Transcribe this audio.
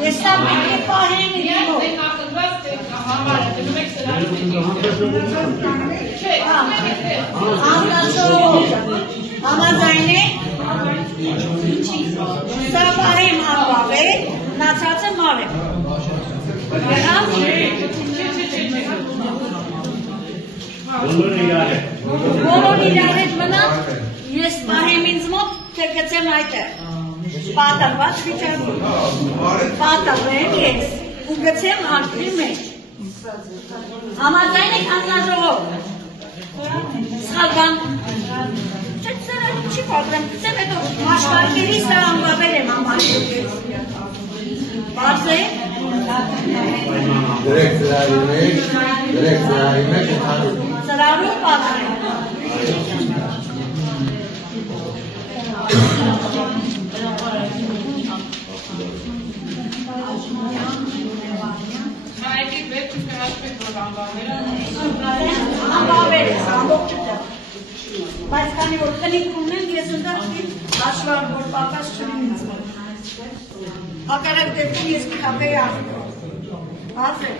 Ես սա պետք է պահեմ իրենով։ Համաձայն է, սա պահեմ անվավ է, նացածը մար է։ Բոլոր իրար հետ մնաց, ես պահեմ ինձ մոտ, թե գցեմ այդտեղ, պատրված վիճակում, պատրվեմ ես, ու գցեմ արկրի մեջ, համաձայն եք հանձնաժողով, սխալ բան, չի պատրեմ, գցեմ հետո մաշվարկերի սա անվավեր եմ ամարում, բարձ է, Դրեք ծրարի մեջ ընդհանուր ծրարում պատրեմ, անվավեր ես, ամբողջ բայց քանի որ խնիկ ունեմ, ես ընդդարձի հաշվար, որ պատած չլին ինձ մոտ։ Հակառակ դեպքում ես կխապեի արդյոք։ Բաց է։